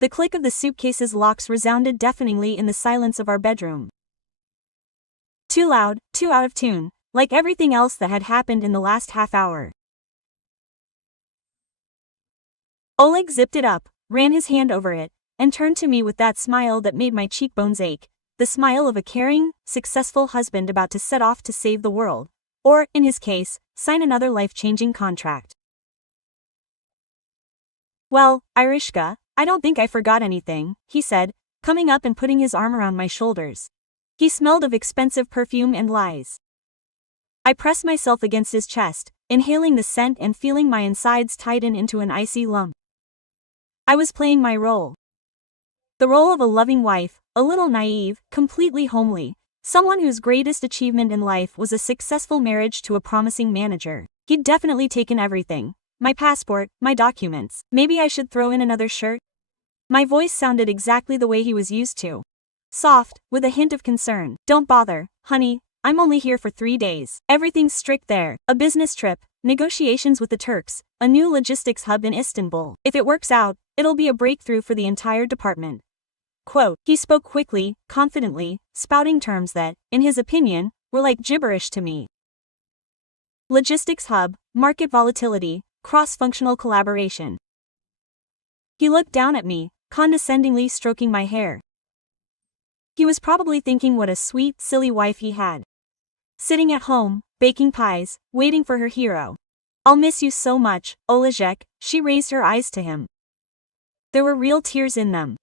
The click of the suitcase's locks resounded deafeningly in the silence of our bedroom. Too loud, too out of tune, like everything else that had happened in the last half hour. Oleg zipped it up, ran his hand over it, and turned to me with that smile that made my cheekbones ache, the smile of a caring, successful husband about to set off to save the world, or, in his case, sign another life-changing contract. "Well, Irishka, I don't think I forgot anything," he said, coming up and putting his arm around my shoulders. He smelled of expensive perfume and lies. I pressed myself against his chest, inhaling the scent and feeling my insides tighten into an icy lump. I was playing my role. The role of a loving wife, a little naive, completely homely, someone whose greatest achievement in life was a successful marriage to a promising manager. He'd definitely taken everything. My passport, my documents. Maybe I should throw in another shirt? My voice sounded exactly the way he was used to. Soft, with a hint of concern. "Don't bother, honey, I'm only here for 3 days. Everything's strict there. A business trip, negotiations with the Turks, a new logistics hub in Istanbul. If it works out, it'll be a breakthrough for the entire department." Quote, he spoke quickly, confidently, spouting terms that, in his opinion, were like gibberish to me. Logistics hub, market volatility, cross-functional collaboration. He looked down at me, condescendingly stroking my hair. He was probably thinking what a sweet, silly wife he had. Sitting at home, baking pies, waiting for her hero. "I'll miss you so much, Olejek," she raised her eyes to him. There were real tears in them.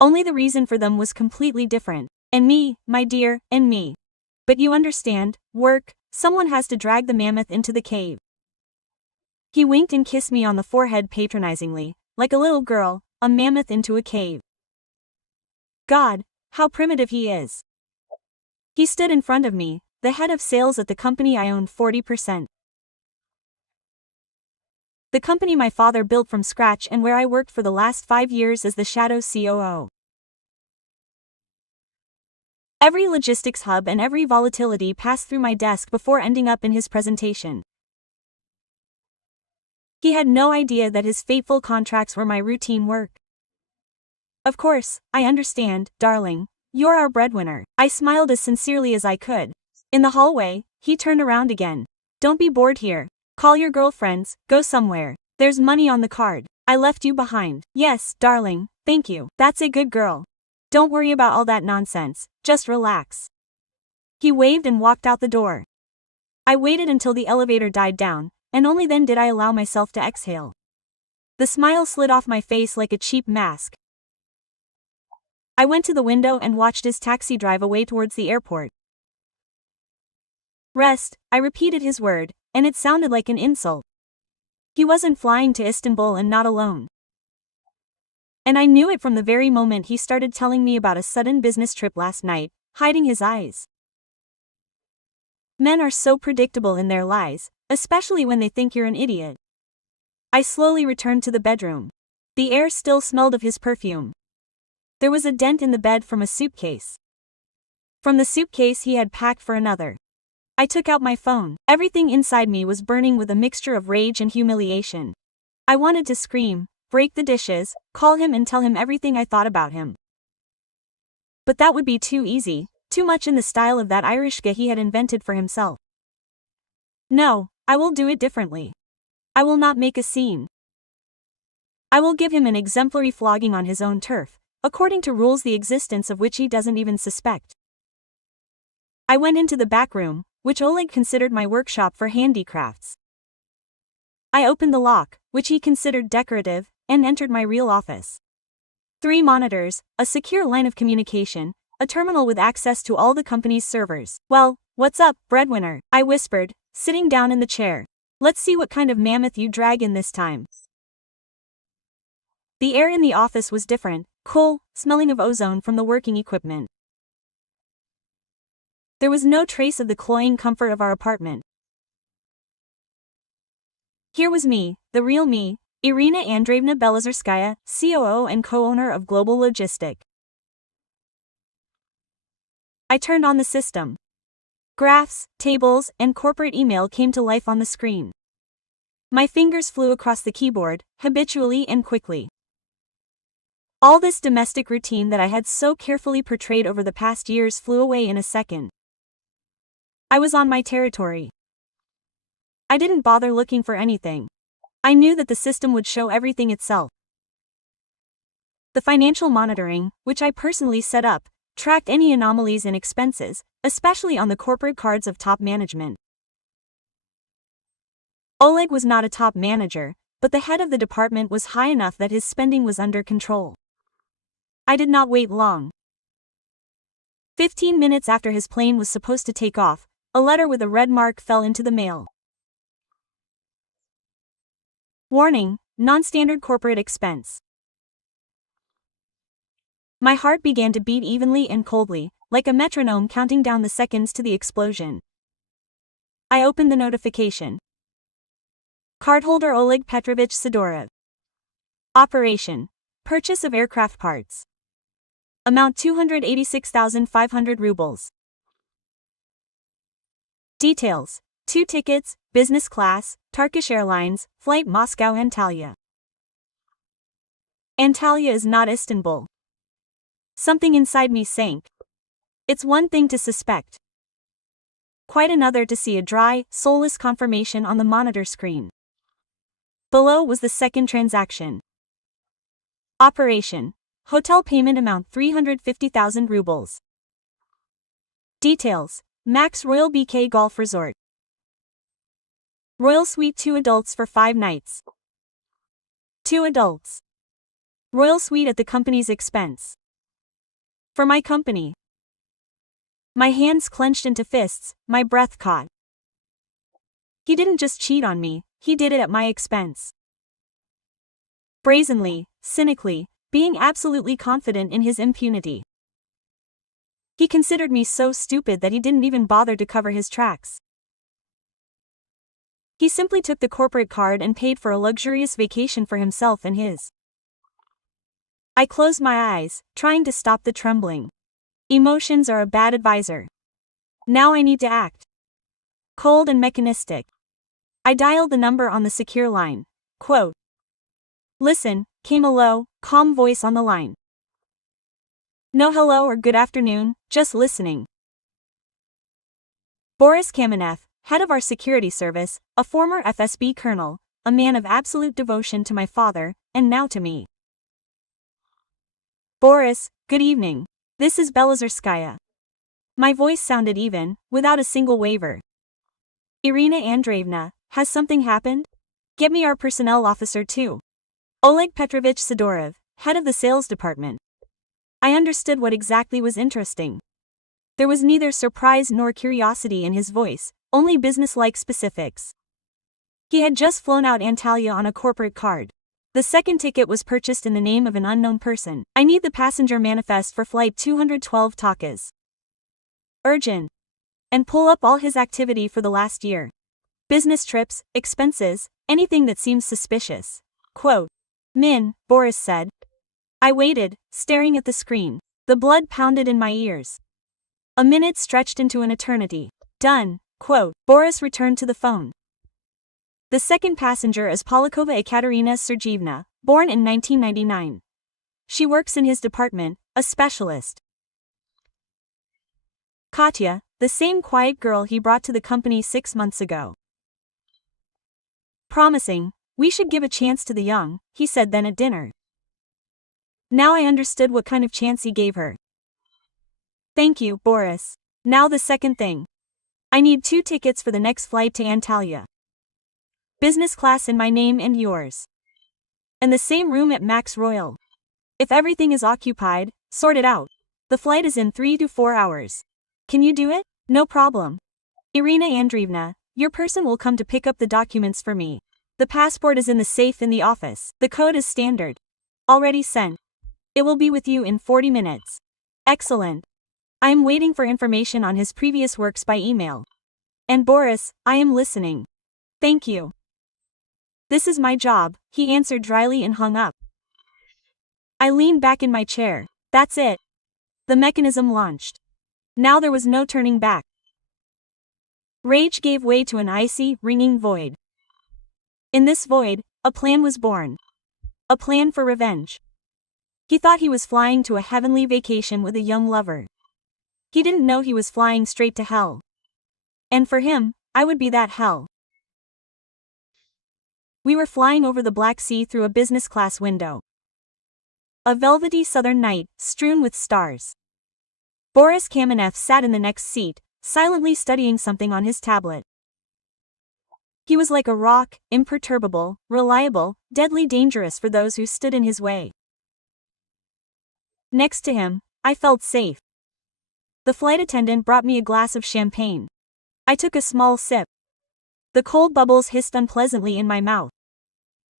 Only the reason for them was completely different. "And me, my dear, and me. But you understand, work, someone has to drag the mammoth into the cave." He winked and kissed me on the forehead patronizingly, like a little girl, a mammoth into a cave. God, how primitive he is. He stood in front of me, the head of sales at the company I owned 40%. The company my father built from scratch and where I worked for the last 5 years as the shadow COO. Every logistics hub and every volatility passed through my desk before ending up in his presentation. He had no idea that his fateful contracts were my routine work. "Of course, I understand, darling. You're our breadwinner." I smiled as sincerely as I could. In the hallway, he turned around again. "Don't be bored here. Call your girlfriends, go somewhere. There's money on the card. I left you behind." "Yes, darling, thank you. That's a good girl. Don't worry about all that nonsense, just relax." He waved and walked out the door. I waited until the elevator died down, and only then did I allow myself to exhale. The smile slid off my face like a cheap mask. I went to the window and watched his taxi drive away towards the airport. "Rest," I repeated his word, and it sounded like an insult. He wasn't flying to Istanbul and not alone. And I knew it from the very moment he started telling me about a sudden business trip last night, hiding his eyes. Men are so predictable in their lies, especially when they think you're an idiot. I slowly returned to the bedroom. The air still smelled of his perfume. There was a dent in the bed from a suitcase. From the suitcase he had packed for another. I took out my phone. Everything inside me was burning with a mixture of rage and humiliation. I wanted to scream, break the dishes, call him and tell him everything I thought about him. But that would be too easy, too much in the style of that Irishka he had invented for himself. No, I will do it differently. I will not make a scene. I will give him an exemplary flogging on his own turf, according to rules the existence of which he doesn't even suspect. I went into the back room, which Oleg considered my workshop for handicrafts. I opened the lock, which he considered decorative, and entered my real office. 3 monitors, a secure line of communication, a terminal with access to all the company's servers. "Well, what's up, breadwinner?" I whispered, sitting down in the chair. "Let's see what kind of mammoth you drag in this time." The air in the office was different, cool, smelling of ozone from the working equipment. There was no trace of the cloying comfort of our apartment. Here was me, the real me, Irina Andreevna Belozerskaya, COO and co-owner of Global Logistic. I turned on the system. Graphs, tables, and corporate email came to life on the screen. My fingers flew across the keyboard, habitually and quickly. All this domestic routine that I had so carefully portrayed over the past years flew away in a second. I was on my territory. I didn't bother looking for anything. I knew that the system would show everything itself. The financial monitoring, which I personally set up, tracked any anomalies in expenses, especially on the corporate cards of top management. Oleg was not a top manager, but the head of the department was high enough that his spending was under control. I did not wait long. 15 minutes after his plane was supposed to take off, a letter with a red mark fell into the mail. Warning, non-standard corporate expense. My heart began to beat evenly and coldly, like a metronome counting down the seconds to the explosion. I opened the notification. Cardholder Oleg Petrovich Sidorov. Operation: purchase of aircraft parts. Amount 286,500 rubles. Details: 2 tickets, business class, Turkish Airlines, flight Moscow-Antalya. Antalya is not Istanbul. Something inside me sank. It's one thing to suspect. Quite another to see a dry, soulless confirmation on the monitor screen. Below was the second transaction. Operation: hotel payment amount 350,000 rubles. Details: Max Royal BK Golf Resort. Royal Suite 2 adults for 5 nights. 2 adults. Royal Suite at the company's expense. For my company. My hands clenched into fists, my breath caught. He didn't just cheat on me, he did it at my expense. Brazenly, cynically, being absolutely confident in his impunity. He considered me so stupid that he didn't even bother to cover his tracks. He simply took the corporate card and paid for a luxurious vacation for himself and his. I closed my eyes, trying to stop the trembling. Emotions are a bad advisor. Now I need to act. Cold and mechanistic. I dialed the number on the secure line. Quote. Listen, came a low, calm voice on the line. No hello or good afternoon, just listening. Boris Kamenev, head of our security service, a former FSB colonel, a man of absolute devotion to my father, and now to me. Boris, good evening. This is Belazarskaya. My voice sounded even, without a single waver. Irina Andreevna, has something happened? Get me our personnel officer too. Oleg Petrovich Sidorov, head of the sales department. I understood what exactly was interesting. There was neither surprise nor curiosity in his voice, only business-like specifics. He had just flown out Antalya on a corporate card. The second ticket was purchased in the name of an unknown person. I need the passenger manifest for flight 212 Takas. Urgent. And pull up all his activity for the last year. Business trips, expenses, anything that seems suspicious. Quote. Min, Boris said. I waited, staring at the screen. The blood pounded in my ears. A minute stretched into an eternity. Done. Quote. Boris returned to the phone. The second passenger is Polikova Ekaterina Sergeevna, born in 1999. She works in his department, a specialist. Katya, the same quiet girl he brought to the company 6 months ago. Promising, we should give a chance to the young, he said then at dinner. Now I understood what kind of chance he gave her. Thank you, Boris. Now the second thing. I need 2 tickets for the next flight to Antalya. Business class in my name and yours. And the same room at Max Royal. If everything is occupied, sort it out. The flight is in 3 to 4 hours. Can you do it? No problem. Irina Andreevna, your person will come to pick up the documents for me. The passport is in the safe in the office. The code is standard. Already sent. It will be with you in 40 minutes. Excellent. I am waiting for information on his previous works by email. And Boris, I am listening. Thank you. This is my job, he answered dryly and hung up. I leaned back in my chair. That's it. The mechanism launched. Now there was no turning back. Rage gave way to an icy, ringing void. In this void, a plan was born. A plan for revenge. He thought he was flying to a heavenly vacation with a young lover. He didn't know he was flying straight to hell. And for him, I would be that hell. We were flying over the Black Sea through a business class window. A velvety southern night, strewn with stars. Boris Kamenev sat in the next seat, silently studying something on his tablet. He was like a rock, imperturbable, reliable, deadly dangerous for those who stood in his way. Next to him, I felt safe. The flight attendant brought me a glass of champagne. I took a small sip. The cold bubbles hissed unpleasantly in my mouth.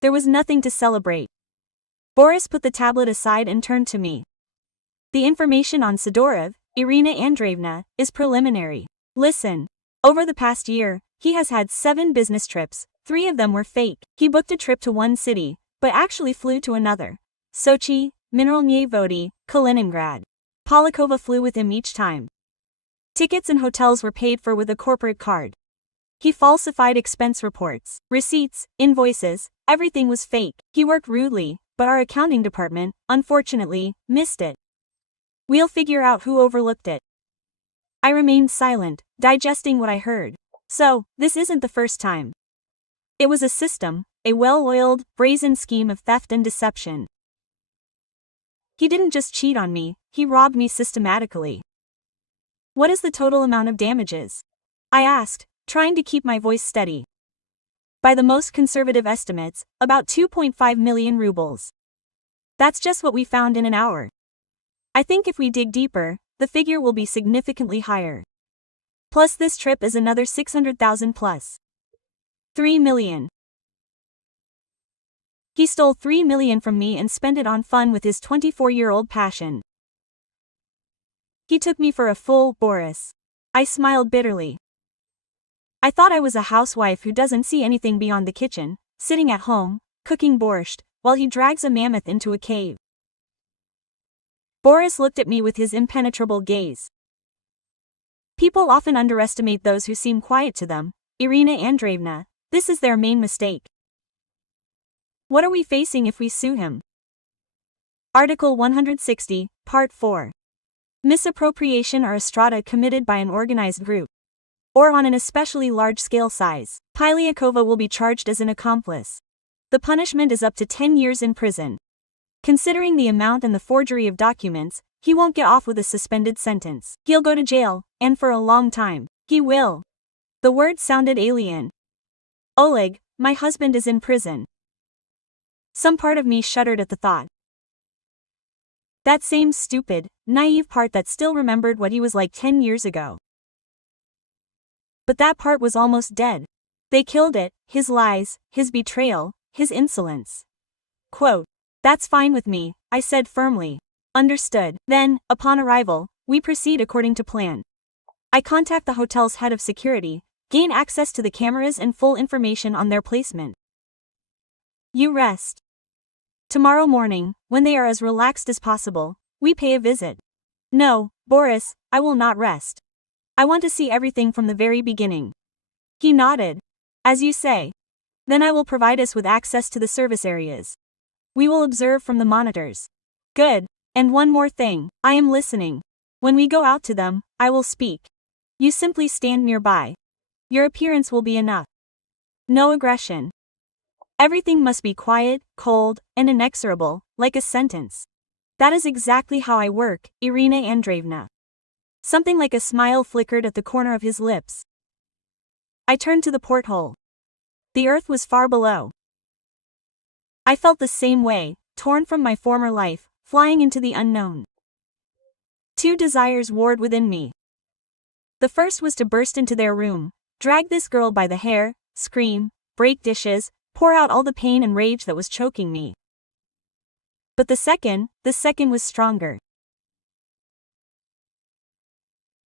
There was nothing to celebrate. Boris put the tablet aside and turned to me. The information on Sidorov, Irina Andreevna, is preliminary. Listen. Over the past year, he has had 7 business trips, 3 of them were fake. He booked a trip to one city, but actually flew to another. Sochi, Mineralnye Vody, Kaliningrad. Polakova flew with him each time. Tickets and hotels were paid for with a corporate card. He falsified expense reports, receipts, invoices, everything was fake. He worked rudely, but our accounting department, unfortunately, missed it. We'll figure out who overlooked it. I remained silent, digesting what I heard. So, this isn't the first time. It was a system, a well-oiled, brazen scheme of theft and deception. He didn't just cheat on me, he robbed me systematically. What is the total amount of damages? I asked, trying to keep my voice steady. By the most conservative estimates, about 2.5 million rubles. That's just what we found in an hour. I think if we dig deeper, the figure will be significantly higher. Plus this trip is another 600,000 plus. 3 million. He stole 3 million from me and spent it on fun with his 24-year-old passion. He took me for a fool, Boris. I smiled bitterly. I thought I was a housewife who doesn't see anything beyond the kitchen, sitting at home, cooking borscht, while he drags a mammoth into a cave. Boris looked at me with his impenetrable gaze. People often underestimate those who seem quiet to them, Irina Andreevna. This is their main mistake. What are we facing if we sue him? Article 160, Part 4. Misappropriation or estrada committed by an organized group, or on an especially large-scale size. Polyakova will be charged as an accomplice. The punishment is up to 10 years in prison. Considering the amount and the forgery of documents, he won't get off with a suspended sentence. He'll go to jail, and for a long time. He will. The word sounded alien. Oleg, my husband is in prison. Some part of me shuddered at the thought. That same stupid, naive part that still remembered what he was like 10 years ago. But that part was almost dead. They killed it, his lies, his betrayal, his insolence. Quote, "That's fine with me," I said firmly. Understood. Then, upon arrival, we proceed according to plan. I contact the hotel's head of security, gain access to the cameras and full information on their placement. You rest. Tomorrow morning, when they are as relaxed as possible, we pay a visit. No, Boris, I will not rest. I want to see everything from the very beginning. He nodded. As you say. Then I will provide us with access to the service areas. We will observe from the monitors. Good. And one more thing, I am listening. When we go out to them, I will speak. You simply stand nearby. Your appearance will be enough. No aggression. Everything must be quiet, cold, and inexorable, like a sentence. That is exactly how I work, Irina Andreevna. Something like a smile flickered at the corner of his lips. I turned to the porthole. The earth was far below. I felt the same way, torn from my former life, flying into the unknown. 2 desires warred within me. The first was to burst into their room, drag this girl by the hair, scream, break dishes, pour out all the pain and rage that was choking me. But the second was stronger.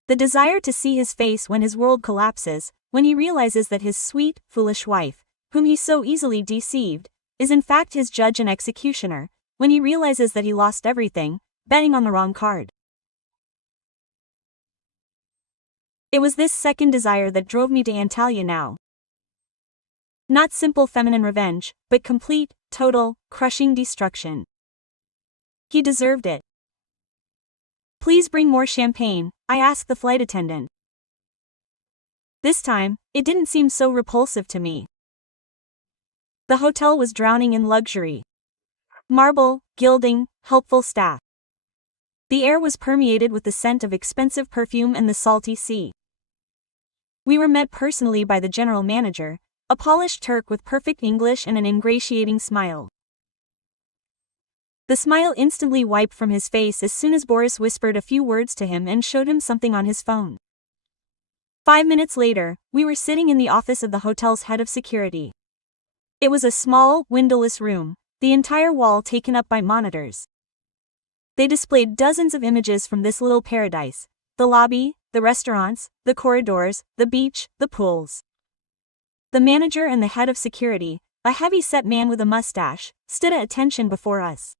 The desire to see his face when his world collapses, when he realizes that his sweet, foolish wife, whom he so easily deceived, is in fact his judge and executioner, when he realizes that he lost everything, betting on the wrong card. It was this second desire that drove me to Antalya now. Not simple feminine revenge, but complete, total, crushing destruction. He deserved it. Please bring more champagne, I asked the flight attendant. This time, it didn't seem so repulsive to me. The hotel was drowning in luxury. Marble, gilding, helpful staff. The air was permeated with the scent of expensive perfume and the salty sea. We were met personally by the general manager, a polished Turk with perfect English and an ingratiating smile. The smile instantly wiped from his face as soon as Boris whispered a few words to him and showed him something on his phone. 5 minutes later, we were sitting in the office of the hotel's head of security. It was a small, windowless room, the entire wall taken up by monitors. They displayed dozens of images from this little paradise: the lobby, the restaurants, the corridors, the beach, the pools. The manager and the head of security, a heavy-set man with a mustache, stood at attention before us.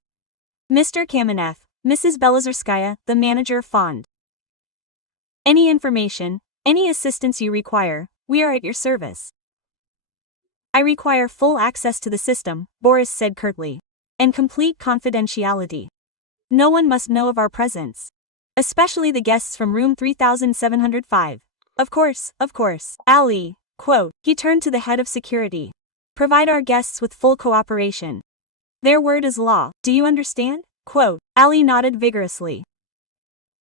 Mr. Kamenev, Mrs. Belozerskaya, the manager fawned. Any information, any assistance you require, we are at your service. I require full access to the system, Boris said curtly. And complete confidentiality. No one must know of our presence. Especially the guests from room 3705. Of course, Ali, quote. He turned to the head of security. Provide our guests with full cooperation. Their word is law, do you understand? Quote. Ali nodded vigorously.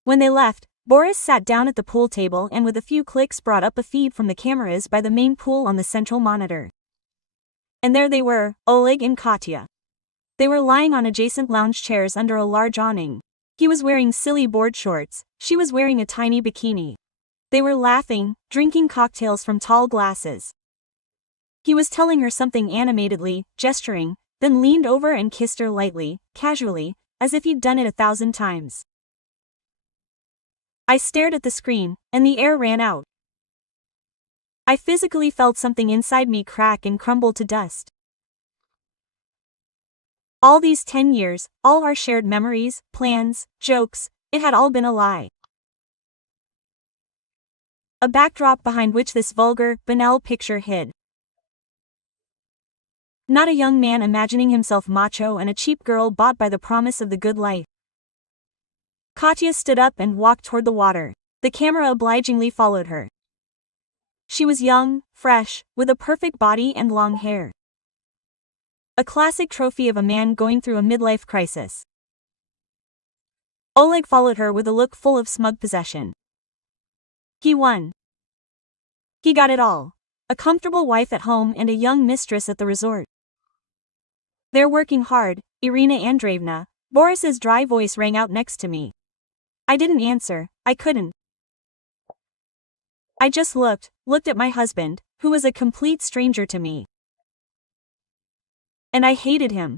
When they left, Boris sat down at the pool table and with a few clicks brought up a feed from the cameras by the main pool on the central monitor. And there they were, Oleg and Katya. They were lying on adjacent lounge chairs under a large awning. He was wearing silly board shorts, she was wearing a tiny bikini. They were laughing, drinking cocktails from tall glasses. He was telling her something animatedly, gesturing, then leaned over and kissed her lightly, casually, as if he'd done it 1,000 times. I stared at the screen, and the air ran out. I physically felt something inside me crack and crumble to dust. All these 10 years, all our shared memories, plans, jokes, it had all been a lie. A backdrop behind which this vulgar, banal picture hid. Not a young man imagining himself macho and a cheap girl bought by the promise of the good life. Katya stood up and walked toward the water. The camera obligingly followed her. She was young, fresh, with a perfect body and long hair. A classic trophy of a man going through a midlife crisis. Oleg followed her with a look full of smug possession. He won. He got it all. A comfortable wife at home and a young mistress at the resort. They're working hard, Irina Andreevna. Boris's dry voice rang out next to me. I didn't answer, I couldn't. I just looked at my husband, who was a complete stranger to me. And I hated him.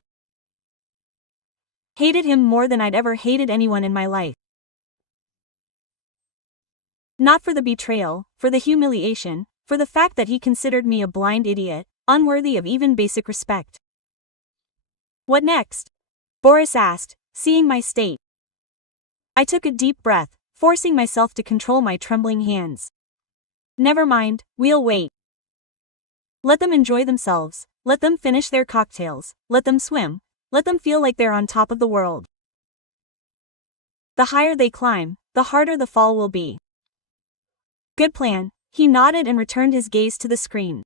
Hated him more than I'd ever hated anyone in my life. Not for the betrayal, for the humiliation, for the fact that he considered me a blind idiot, unworthy of even basic respect. What next? Boris asked, seeing my state. I took a deep breath, forcing myself to control my trembling hands. Never mind, we'll wait. Let them enjoy themselves, let them finish their cocktails, let them swim, let them feel like they're on top of the world. The higher they climb, the harder the fall will be. Good plan, he nodded and returned his gaze to the screen.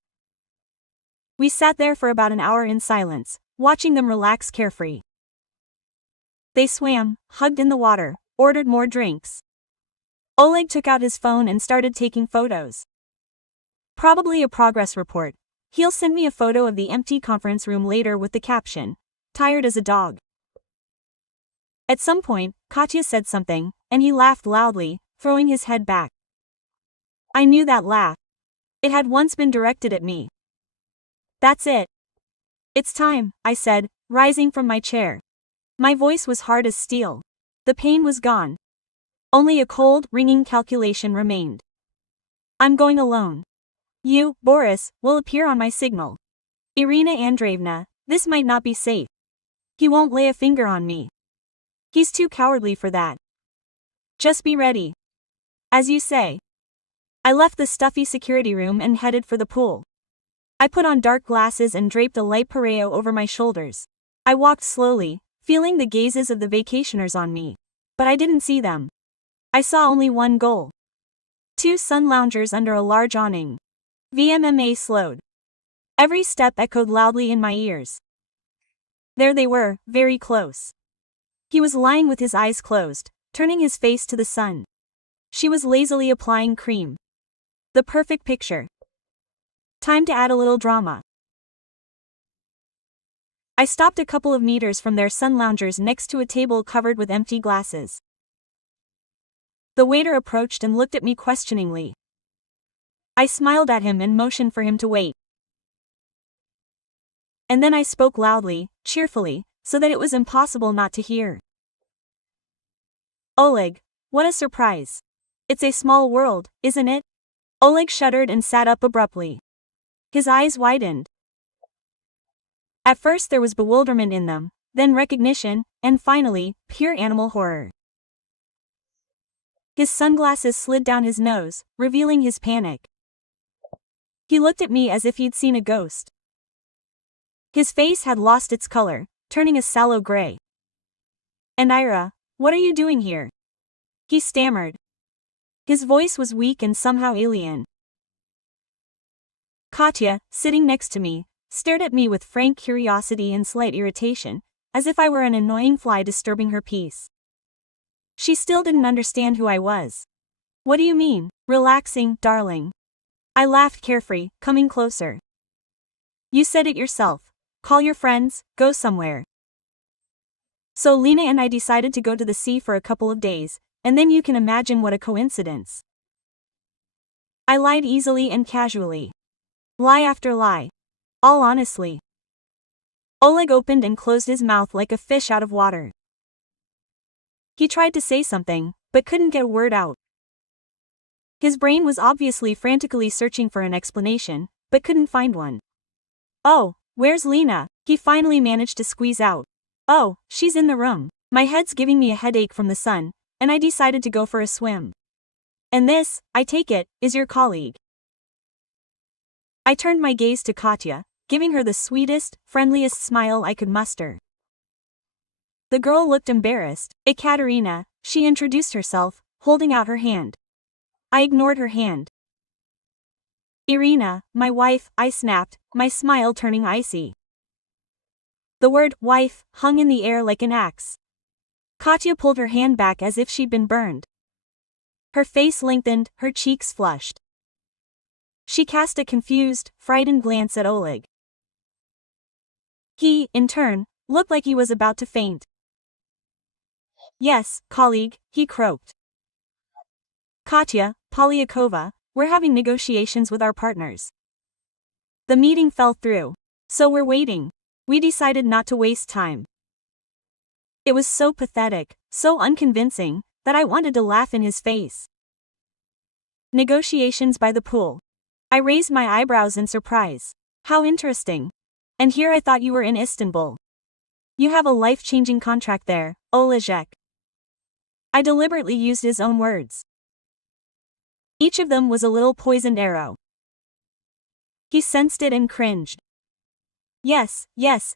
We sat there for about an hour in silence, watching them relax carefree. They swam, hugged in the water, ordered more drinks. Oleg took out his phone and started taking photos. Probably a progress report. He'll send me a photo of the empty conference room later with the caption, "Tired as a dog." At some point, Katya said something, and he laughed loudly, throwing his head back. I knew that laugh. It had once been directed at me. That's it. It's time, I said, rising from my chair. My voice was hard as steel. The pain was gone. Only a cold, ringing calculation remained. I'm going alone. You, Boris, will appear on my signal. Irina Andreevna, this might not be safe. He won't lay a finger on me. He's too cowardly for that. Just be ready. As you say. I left the stuffy security room and headed for the pool. I put on dark glasses and draped a light pareo over my shoulders. I walked slowly, feeling the gazes of the vacationers on me. But I didn't see them. I saw only one goal. Two sun loungers under a large awning. VMMA slowed. Every step echoed loudly in my ears. There they were, very close. He was lying with his eyes closed, turning his face to the sun. She was lazily applying cream. The perfect picture. Time to add a little drama. I stopped a couple of meters from their sun loungers next to a table covered with empty glasses. The waiter approached and looked at me questioningly. I smiled at him and motioned for him to wait. And then I spoke loudly, cheerfully, so that it was impossible not to hear. Oleg, what a surprise. It's a small world, isn't it? Oleg shuddered and sat up abruptly. His eyes widened. At first there was bewilderment in them, then recognition, and finally, pure animal horror. His sunglasses slid down his nose, revealing his panic. He looked at me as if he'd seen a ghost. His face had lost its color, turning a sallow gray. And Ira, what are you doing here? He stammered. His voice was weak and somehow alien. Katya, sitting next to me, stared at me with frank curiosity and slight irritation, as if I were an annoying fly disturbing her peace. She still didn't understand who I was. What do you mean, relaxing, darling? I laughed carefree, coming closer. You said it yourself. Call your friends, go somewhere. So Lena and I decided to go to the sea for a couple of days, and then you can imagine what a coincidence. I lied easily and casually. Lie after lie. All honestly. Oleg opened and closed his mouth like a fish out of water. He tried to say something, but couldn't get a word out. His brain was obviously frantically searching for an explanation, but couldn't find one. Oh, where's Lena? He finally managed to squeeze out. Oh, she's in the room. My head's giving me a headache from the sun, and I decided to go for a swim. And this, I take it, is your colleague. I turned my gaze to Katya, giving her the sweetest, friendliest smile I could muster. The girl looked embarrassed. Ekaterina, she introduced herself, holding out her hand. I ignored her hand. Irina, my wife, I snapped, my smile turning icy. The word wife hung in the air like an axe. Katya pulled her hand back as if she'd been burned. Her face lengthened, her cheeks flushed. She cast a confused, frightened glance at Oleg. He, in turn, looked like he was about to faint. Yes, colleague, he croaked. Katya, Polyakova, we're having negotiations with our partners. The meeting fell through. So we're waiting. We decided not to waste time. It was so pathetic, so unconvincing, that I wanted to laugh in his face. Negotiations by the pool. I raised my eyebrows in surprise. How interesting. And here I thought you were in Istanbul. You have a life-changing contract there, Oleg. I deliberately used his own words. Each of them was a little poisoned arrow. He sensed it and cringed. Yes,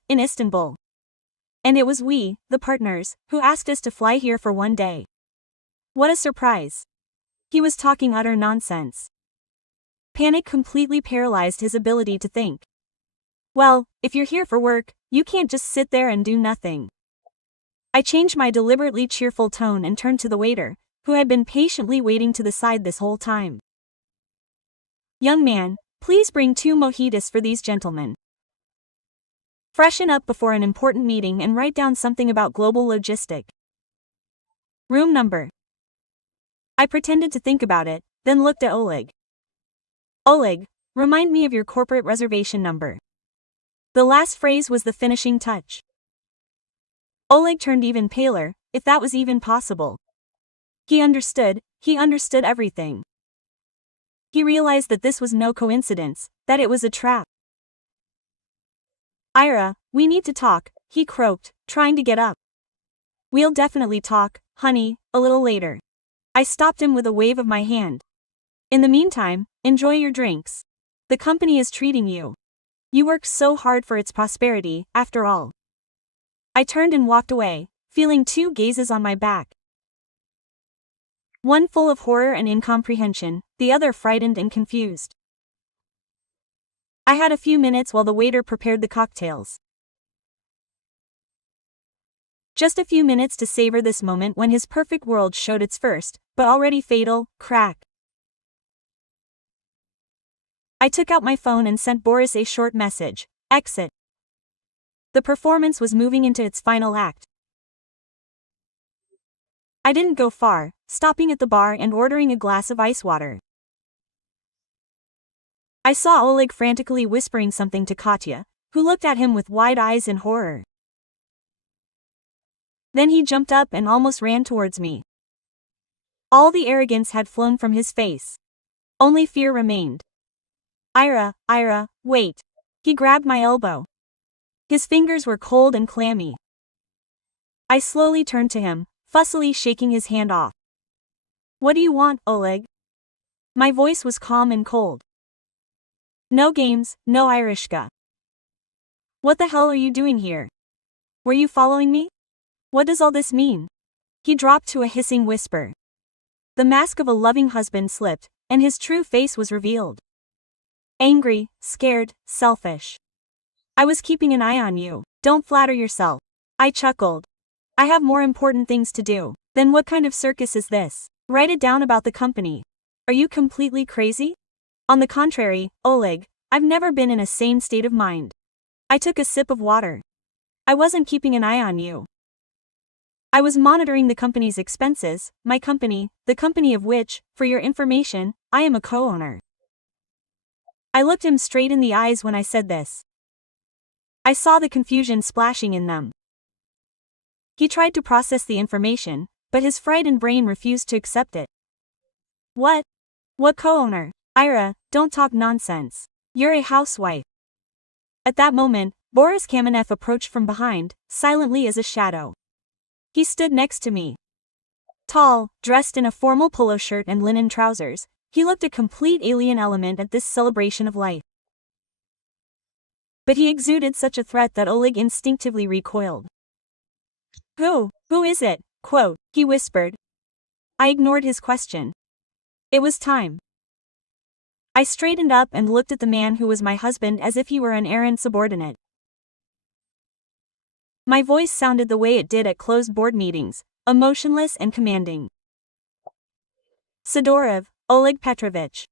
in Istanbul. And it was we, the partners, who asked us to fly here for one day. What a surprise. He was talking utter nonsense. Panic completely paralyzed his ability to think. Well, if you're here for work, you can't just sit there and do nothing. I changed my deliberately cheerful tone and turned to the waiter, who had been patiently waiting to the side this whole time. Young man, please bring 2 mojitos for these gentlemen. Freshen up before an important meeting and write down something about global logistic. Room number. I pretended to think about it, then looked at Oleg. Oleg, remind me of your corporate reservation number. The last phrase was the finishing touch. Oleg turned even paler, if that was even possible. He understood everything. He realized that this was no coincidence, that it was a trap. Ira, we need to talk, he croaked, trying to get up. We'll definitely talk, honey, a little later. I stopped him with a wave of my hand. In the meantime, enjoy your drinks. The company is treating you. You worked so hard for its prosperity, after all. I turned and walked away, feeling two gazes on my back. One full of horror and incomprehension, the other frightened and confused. I had a few minutes while the waiter prepared the cocktails. Just a few minutes to savor this moment when his perfect world showed its first, but already fatal, crack. I took out my phone and sent Boris a short message. Exit. The performance was moving into its final act. I didn't go far, stopping at the bar and ordering a glass of ice water. I saw Oleg frantically whispering something to Katya, who looked at him with wide eyes in horror. Then he jumped up and almost ran towards me. All the arrogance had flown from his face. Only fear remained. Ira, wait. He grabbed my elbow. His fingers were cold and clammy. I slowly turned to him, fussily shaking his hand off. What do you want, Oleg? My voice was calm and cold. No games, no Irishka. What the hell are you doing here? Were you following me? What does all this mean? He dropped to a hissing whisper. The mask of a loving husband slipped, and his true face was revealed. Angry, scared, selfish. I was keeping an eye on you, don't flatter yourself. I chuckled. I have more important things to do. Then what kind of circus is this? Write it down about the company. Are you completely crazy? On the contrary, Oleg, I've never been in a sane state of mind. I took a sip of water. I wasn't keeping an eye on you. I was monitoring the company's expenses, my company, the company of which, for your information, I am a co-owner. I looked him straight in the eyes when I said this. I saw the confusion splashing in them. He tried to process the information, but his frightened brain refused to accept it. What? What co-owner? Ira, don't talk nonsense. You're a housewife. At that moment, Boris Kamenev approached from behind, silently as a shadow. He stood next to me. Tall, dressed in a formal polo shirt and linen trousers, he looked a complete alien element at this celebration of life. But he exuded such a threat that Oleg instinctively recoiled. Who is it? Quote, he whispered. I ignored his question. It was time. I straightened up and looked at the man who was my husband as if he were an errand subordinate. My voice sounded the way it did at closed board meetings, emotionless and commanding. Sidorov, Oleg Petrovich.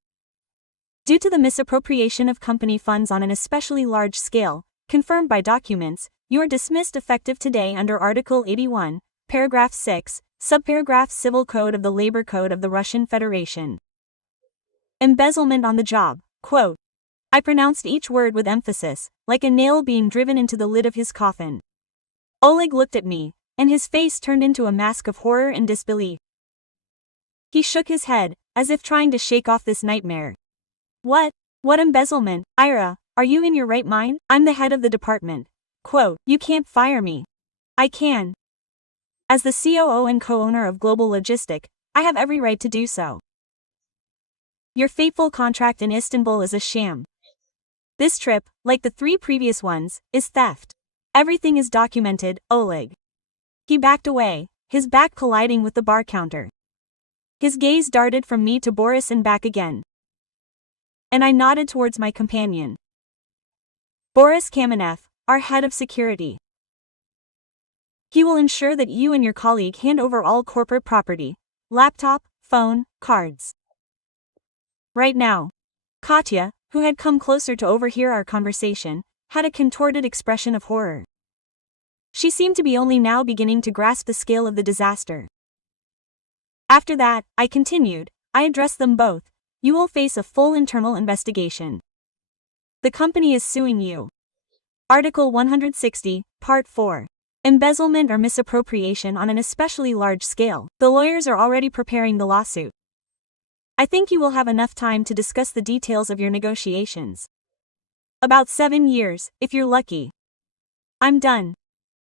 Due to the misappropriation of company funds on an especially large scale, confirmed by documents, you are dismissed effective today under Article 81, Paragraph 6, Subparagraph Civil Code of the Labor Code of the Russian Federation. Embezzlement on the job, quote. I pronounced each word with emphasis, like a nail being driven into the lid of his coffin. Oleg looked at me, and his face turned into a mask of horror and disbelief. He shook his head, as if trying to shake off this nightmare. What embezzlement? Ira, are you in your right mind? I'm the head of the department. Quote, you can't fire me. I can. As the COO and co-owner of Global Logistic, I have every right to do so. Your fateful contract in Istanbul is a sham. This trip, like the 3 previous ones, is theft. Everything is documented, Oleg. He backed away, his back colliding with the bar counter. His gaze darted from me to Boris and back again. And I nodded towards my companion. Boris Kamenev, our head of security. He will ensure that you and your colleague hand over all corporate property, laptop, phone, cards. Right now. Katya, who had come closer to overhear our conversation, had a contorted expression of horror. She seemed to be only now beginning to grasp the scale of the disaster. After that, I continued, I addressed them both. You will face a full internal investigation. The company is suing you. Article 160, Part 4. Embezzlement or misappropriation on an especially large scale. The lawyers are already preparing the lawsuit. I think you will have enough time to discuss the details of your negotiations. About 7 years, if you're lucky. I'm done.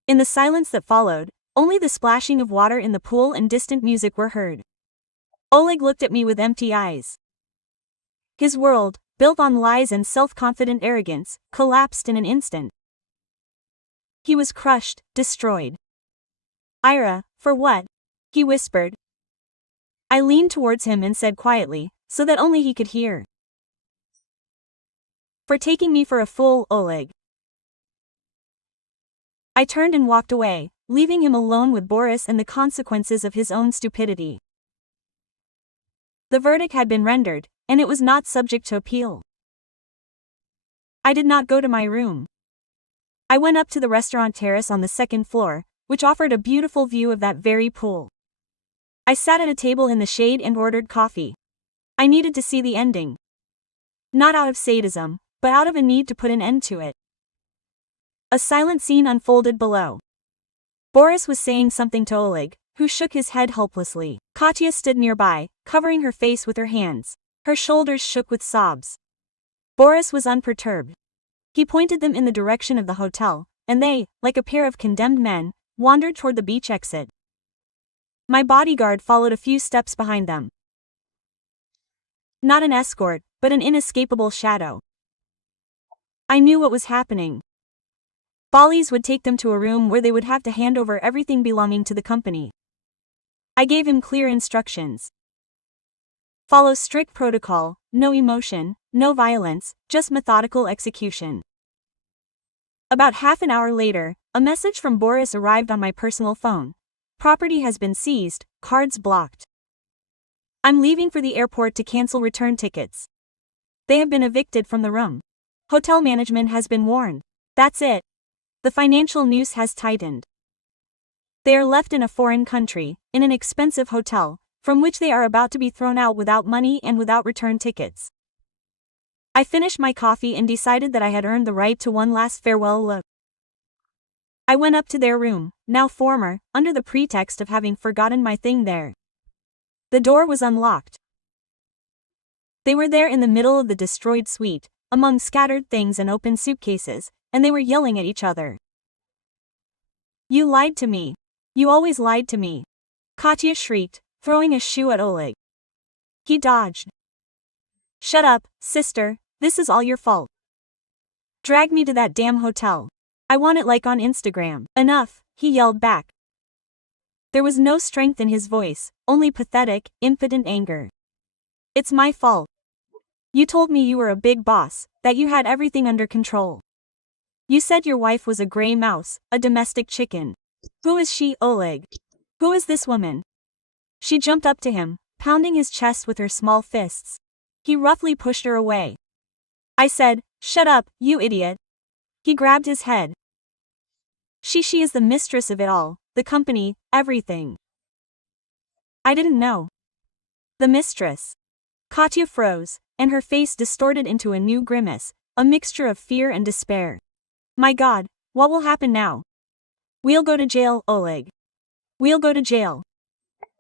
In the silence that followed, only the splashing of water in the pool and distant music were heard. Oleg looked at me with empty eyes. His world, built on lies and self-confident arrogance, collapsed in an instant. He was crushed, destroyed. Ira, for what? He whispered. I leaned towards him and said quietly, so that only he could hear. For taking me for a fool, Oleg. I turned and walked away, leaving him alone with Boris and the consequences of his own stupidity. The verdict had been rendered, and it was not subject to appeal. I did not go to my room. I went up to the restaurant terrace on the second floor, which offered a beautiful view of that very pool. I sat at a table in the shade and ordered coffee. I needed to see the ending. Not out of sadism, but out of a need to put an end to it. A silent scene unfolded below. Boris was saying something to Oleg, who shook his head helplessly. Katya stood nearby, covering her face with her hands. Her shoulders shook with sobs. Boris was unperturbed. He pointed them in the direction of the hotel, and they, like a pair of condemned men, wandered toward the beach exit. My bodyguard followed a few steps behind them. Not an escort, but an inescapable shadow. I knew what was happening. Bollies would take them to a room where they would have to hand over everything belonging to the company. I gave him clear instructions. Follow strict protocol, no emotion, no violence, just methodical execution. About half an hour later, a message from Boris arrived on my personal phone. Property has been seized, cards blocked. I'm leaving for the airport to cancel return tickets. They have been evicted from the room. Hotel management has been warned. That's it. The financial noose has tightened. They are left in a foreign country, in an expensive hotel, from which they are about to be thrown out without money and without return tickets. I finished my coffee and decided that I had earned the right to one last farewell look. I went up to their room, now former, under the pretext of having forgotten my thing there. The door was unlocked. They were there in the middle of the destroyed suite, among scattered things and open suitcases, and they were yelling at each other. You lied to me. You always lied to me. Katya shrieked, throwing a shoe at Oleg. He dodged. Shut up, sister, this is all your fault. Drag me to that damn hotel. I want it like on Instagram. Enough, he yelled back. There was no strength in his voice, only pathetic, impotent anger. It's my fault. You told me you were a big boss, that you had everything under control. You said your wife was a gray mouse, a domestic chicken. Who is she, Oleg? Who is this woman? She jumped up to him, pounding his chest with her small fists. He roughly pushed her away. I said, shut up, you idiot. He grabbed his head. She is the mistress of it all, the company, everything. I didn't know. The mistress. Katya froze, and her face distorted into a new grimace, a mixture of fear and despair. My God, what will happen now? We'll go to jail, Oleg. We'll go to jail.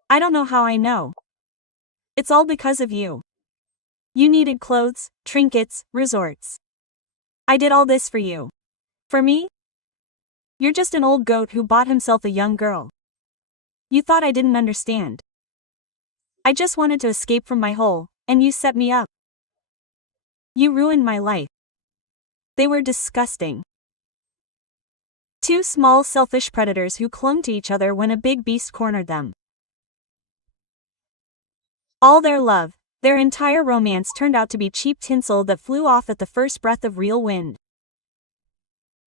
I don't know how I know. It's all because of you. You needed clothes, trinkets, resorts. I did all this for you. For me? You're just an old goat who bought himself a young girl. You thought I didn't understand. I just wanted to escape from my hole, and you set me up. You ruined my life. They were disgusting. Two small selfish predators who clung to each other when a big beast cornered them. All their love, their entire romance turned out to be cheap tinsel that flew off at the first breath of real wind.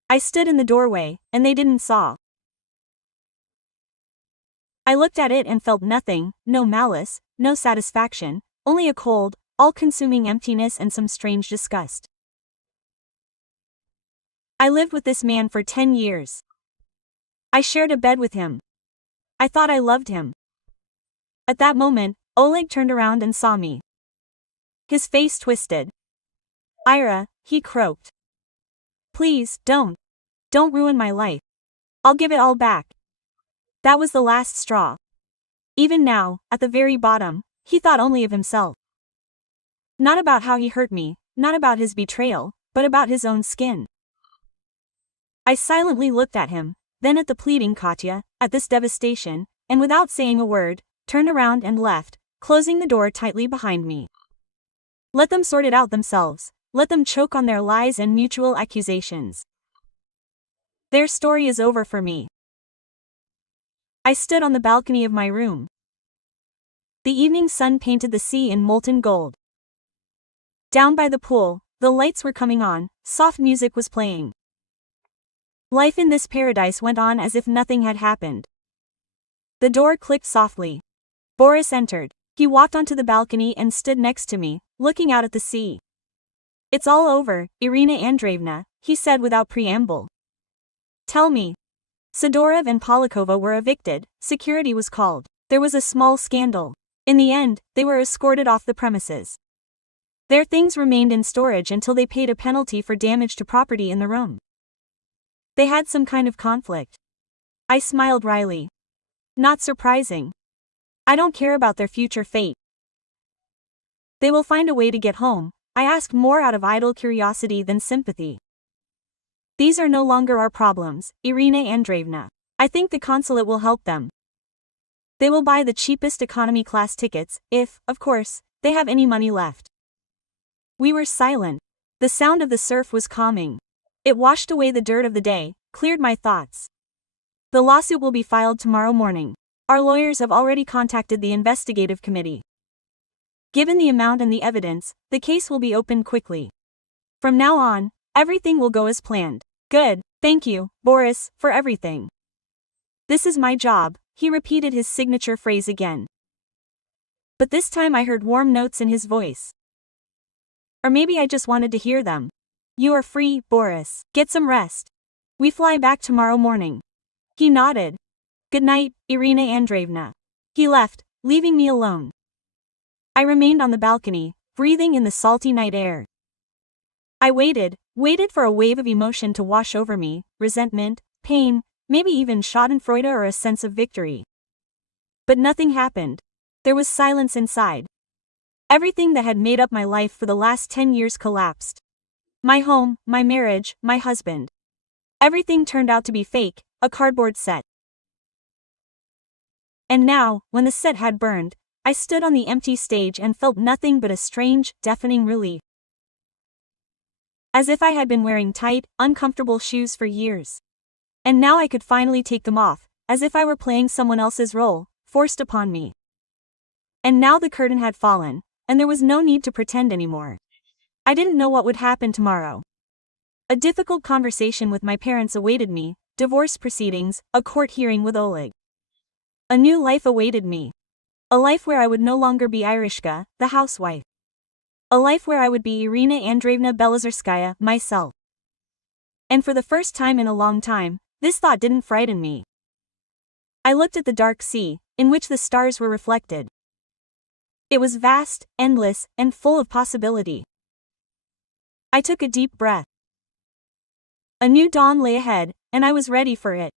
I stood in the doorway, and they didn't saw. I looked at it and felt nothing, no malice, no satisfaction, only a cold, all-consuming emptiness and some strange disgust. I lived with this man for 10 years. I shared a bed with him. I thought I loved him. At that moment, Oleg turned around and saw me. His face twisted. Ira, he croaked. Please, don't. Don't ruin my life. I'll give it all back. That was the last straw. Even now, at the very bottom, he thought only of himself. Not about how he hurt me, not about his betrayal, but about his own skin. I silently looked at him, then at the pleading Katya, at this devastation, and without saying a word, turned around and left, closing the door tightly behind me. Let them sort it out themselves, let them choke on their lies and mutual accusations. Their story is over for me. I stood on the balcony of my room. The evening sun painted the sea in molten gold. Down by the pool, the lights were coming on, soft music was playing. Life in this paradise went on as if nothing had happened. The door clicked softly. Boris entered. He walked onto the balcony and stood next to me, looking out at the sea. "It's all over, Irina Andreevna," he said without preamble. "Tell me." Sidorov and Polikova were evicted, security was called. There was a small scandal. In the end, they were escorted off the premises. Their things remained in storage until they paid a penalty for damage to property in the room. They had some kind of conflict. I smiled wryly. Not surprising. I don't care about their future fate. They will find a way to get home. I asked more out of idle curiosity than sympathy. These are no longer our problems, Irina Andreevna. I think the consulate will help them. They will buy the cheapest economy class tickets, if, of course, they have any money left. We were silent. The sound of the surf was calming. It washed away the dirt of the day, cleared my thoughts. The lawsuit will be filed tomorrow morning. Our lawyers have already contacted the investigative committee. Given the amount and the evidence, the case will be opened quickly. From now on, everything will go as planned. Good, thank you, Boris, for everything. This is my job, he repeated his signature phrase again. But this time I heard warm notes in his voice. Or maybe I just wanted to hear them. You are free, Boris. Get some rest. We fly back tomorrow morning. He nodded. Good night, Irina Andreevna. He left, leaving me alone. I remained on the balcony, breathing in the salty night air. I waited for a wave of emotion to wash over me, resentment, pain, maybe even schadenfreude or a sense of victory. But nothing happened. There was silence inside. Everything that had made up my life for the last 10 years collapsed. My home, my marriage, my husband. Everything turned out to be fake, a cardboard set. And now, when the set had burned, I stood on the empty stage and felt nothing but a strange, deafening relief. As if I had been wearing tight, uncomfortable shoes for years. And now I could finally take them off, as if I were playing someone else's role, forced upon me. And now the curtain had fallen, and there was no need to pretend anymore. I didn't know what would happen tomorrow. A difficult conversation with my parents awaited me, divorce proceedings, a court hearing with Oleg. A new life awaited me. A life where I would no longer be Irishka, the housewife. A life where I would be Irina Andreevna Belozerskaya, myself. And for the first time in a long time, this thought didn't frighten me. I looked at the dark sea, in which the stars were reflected. It was vast, endless, and full of possibility. I took a deep breath. A new dawn lay ahead, and I was ready for it.